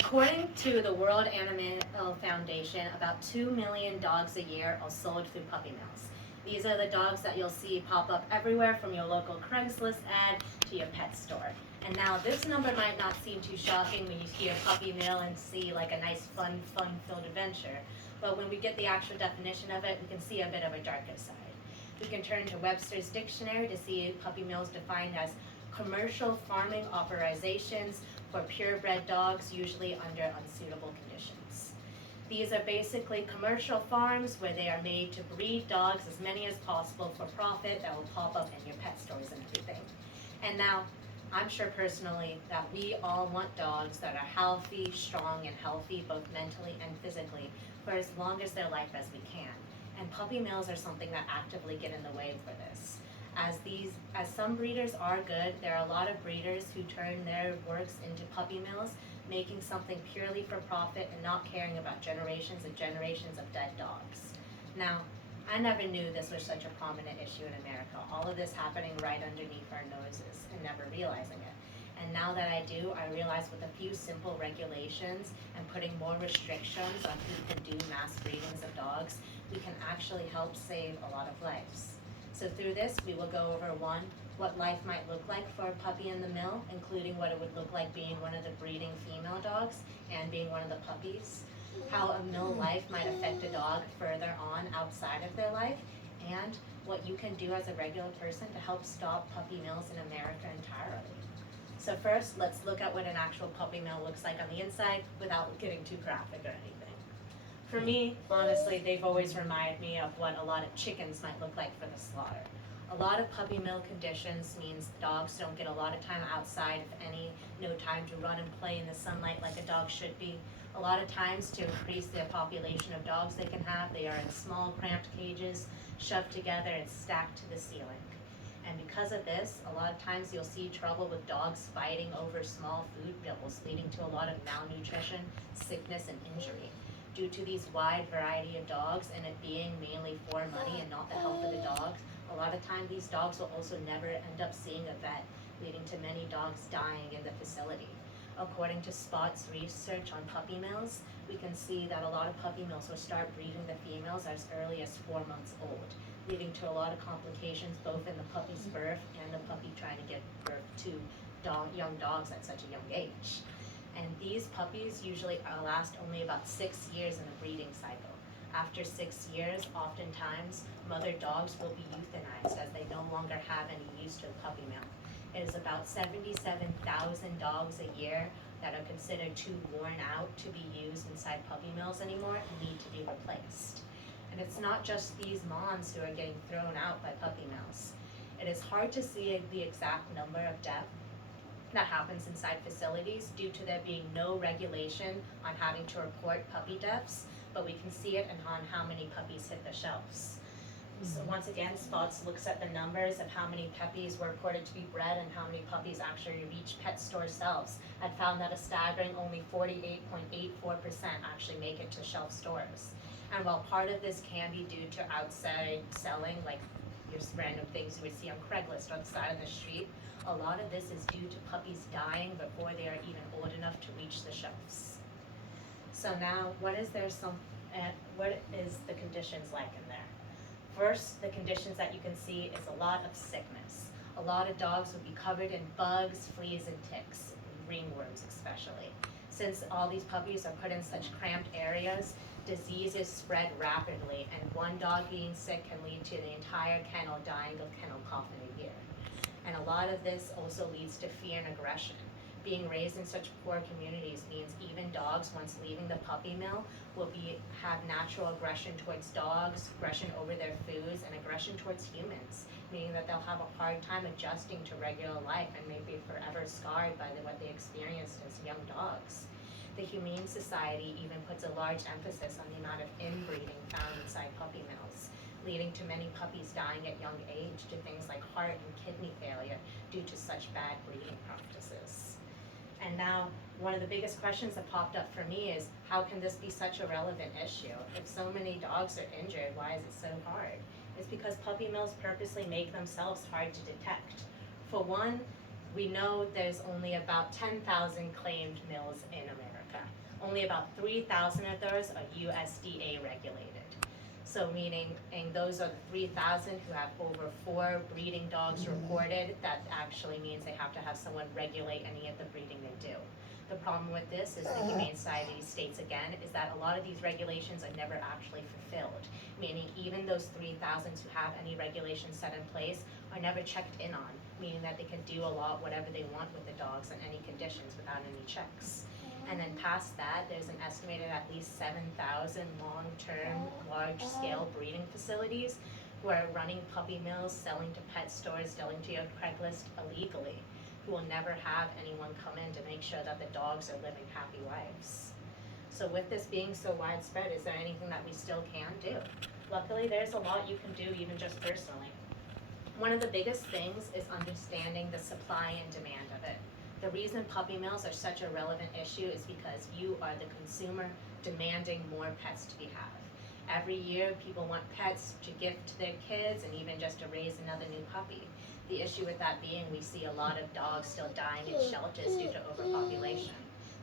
According to the World Animal Foundation, about 2 million dogs a year are sold through puppy mills. These are the dogs that you'll see pop up everywhere from your local Craigslist ad to your pet store. And now this number might not seem too shocking when you hear puppy mill and see like a nice fun-filled adventure. But when we get the actual definition of it, we can see a bit of a darker side. We can turn to Webster's dictionary to see puppy mills defined as commercial farming authorizations for purebred dogs, usually under unsuitable conditions. These are basically commercial farms where they are made to breed dogs, as many as possible, for profit that will pop up in your pet stores and everything. And now, I'm sure personally that we all want dogs that are healthy, strong, and healthy, both mentally and physically, for as long as their life as we can. And puppy mills are something that actively get in the way for this. As some breeders are good, there are a lot of breeders who turn their works into puppy mills, making something purely for profit and not caring about generations and generations of dead dogs. Now, I never knew this was such a prominent issue in America, all of this happening right underneath our noses and never realizing it. And now that I do, I realize with a few simple regulations and putting more restrictions on who can do mass breedings of dogs, we can actually help save a lot of lives. So through this, we will go over one, what life might look like for a puppy in the mill, including what it would look like being one of the breeding female dogs and being one of the puppies, how a mill life might affect a dog further on outside of their life, and what you can do as a regular person to help stop puppy mills in America entirely. So first, let's look at what an actual puppy mill looks like on the inside without getting too graphic or anything. For me, honestly, they've always reminded me of what a lot of chickens might look like for the slaughter. A lot of puppy mill conditions means dogs don't get a lot of time outside, if any, no time to run and play in the sunlight like a dog should be. A lot of times, to increase the population of dogs they can have, they are in small, cramped cages, shoved together and stacked to the ceiling. And because of this, a lot of times you'll see trouble with dogs fighting over small food bills, leading to a lot of malnutrition, sickness, and injury. Due to these wide variety of dogs and it being mainly for money and not the health of the dogs, a lot of time these dogs will also never end up seeing a vet, leading to many dogs dying in the facility. According to Spot's research on puppy mills, we can see that a lot of puppy mills will start breeding the females as early as 4 months old, leading to a lot of complications both in the puppy's birth and the puppy trying to give birth to young dogs at such a young age. And these puppies usually last only about 6 years in a breeding cycle. After 6 years, oftentimes, mother dogs will be euthanized as they no longer have any use to the puppy mill. It is about 77,000 dogs a year that are considered too worn out to be used inside puppy mills anymore and need to be replaced. And it's not just these moms who are getting thrown out by puppy mills. It is hard to see the exact number of deaths that happens inside facilities due to there being no regulation on having to report puppy deaths, but we can see it on how many puppies hit the shelves. So once again, Spots looks at the numbers of how many puppies were reported to be bred and how many puppies actually reach pet store shelves. I found that a staggering only 48.84% actually make it to shelf stores. And while part of this can be due to outside selling, like your random things you would see on Craigslist or the side of the street, a lot of this is due to puppies dying before they are even old enough to reach the shelves. So now, what is the conditions like in there? First, the conditions that you can see is a lot of sickness. A lot of dogs would be covered in bugs, fleas, and ticks, ringworms especially. Since all these puppies are put in such cramped areas, diseases spread rapidly, and one dog being sick can lead to the entire kennel dying of kennel cough in a year. And a lot of this also leads to fear and aggression. Being raised in such poor communities means even dogs, once leaving the puppy mill, will have natural aggression towards dogs, aggression over their foods, and aggression towards humans, meaning that they'll have a hard time adjusting to regular life and may be forever scarred by what they experienced as young dogs. The Humane Society even puts a large emphasis on the amount of inbreeding found inside puppy mills, leading to many puppies dying at young age to things like heart and kidney failure due to such bad breeding practices. And now, one of the biggest questions that popped up for me is, how can this be such a relevant issue? If so many dogs are injured, why is it so hard? It's because puppy mills purposely make themselves hard to detect. For one, we know there's only about 10,000 claimed mills in America. Only about 3,000 of those are USDA regulated. So meaning, and those are the 3,000 who have over 4 breeding dogs reported. That actually means they have to have someone regulate any of the breeding they do. The problem with this is the Humane Society states again, is that a lot of these regulations are never actually fulfilled. Meaning even those 3,000 who have any regulations set in place are never checked in on, meaning that they can do a lot whatever they want with the dogs in any conditions without any checks. And then past that, there's an estimated at least 7,000 long-term, large-scale breeding facilities who are running puppy mills, selling to pet stores, selling to your Craigslist illegally, who will never have anyone come in to make sure that the dogs are living happy lives. So with this being so widespread, is there anything that we still can do? Luckily, there's a lot you can do even just personally. One of the biggest things is understanding the supply and demand of it. The reason puppy mills are such a relevant issue is because you are the consumer demanding more pets to be had. Every year, people want pets to gift to their kids and even just to raise another new puppy. The issue with that being, we see a lot of dogs still dying in shelters due to overpopulation.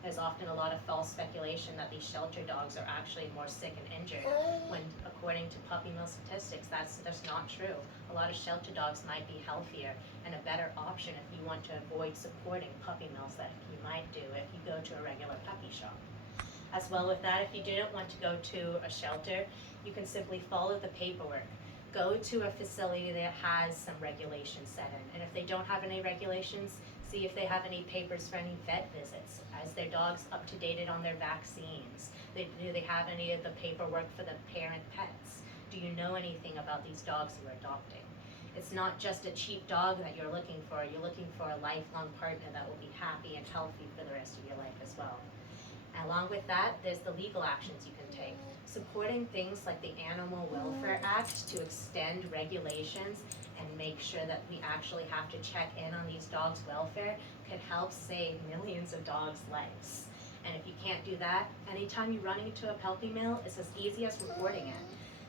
There's often a lot of false speculation that these shelter dogs are actually more sick and injured, when according to puppy mill statistics, that's not true. A lot of shelter dogs might be healthier and a better option if you want to avoid supporting puppy mills that you might do if you go to a regular puppy shop. As well with that, if you didn't want to go to a shelter, you can simply follow the paperwork. Go to a facility that has some regulations set in, and if they don't have any regulations, see if they have any papers for any vet visits. Is their dogs up to date on their vaccines? Do they have any of the paperwork for the parent pets? Do you know anything about these dogs you're adopting? It's not just a cheap dog that you're looking for a lifelong partner that will be happy and healthy for the rest of your life as well. And along with that, there's the legal actions you can take. Supporting things like the Animal Welfare Act to extend regulations and make sure that we actually have to check in on these dogs' welfare could help save millions of dogs' lives. And if you can't do that, anytime you run into a puppy mill, it's as easy as reporting it.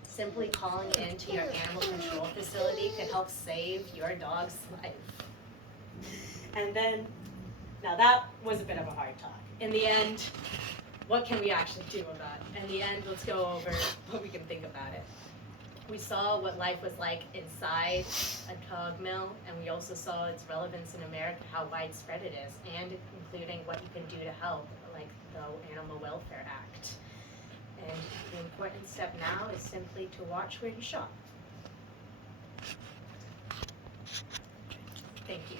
Simply calling in to your animal control facility could help save your dog's life. And then, now that was a bit of a hard talk. In the end, what can we actually do about it? In the end, let's go over what we can think about it. We saw what life was like inside a dog mill, and we also saw its relevance in America, how widespread it is, and including what you can do to help, like the Animal Welfare Act. And the important step now is simply to watch where you shop. Thank you.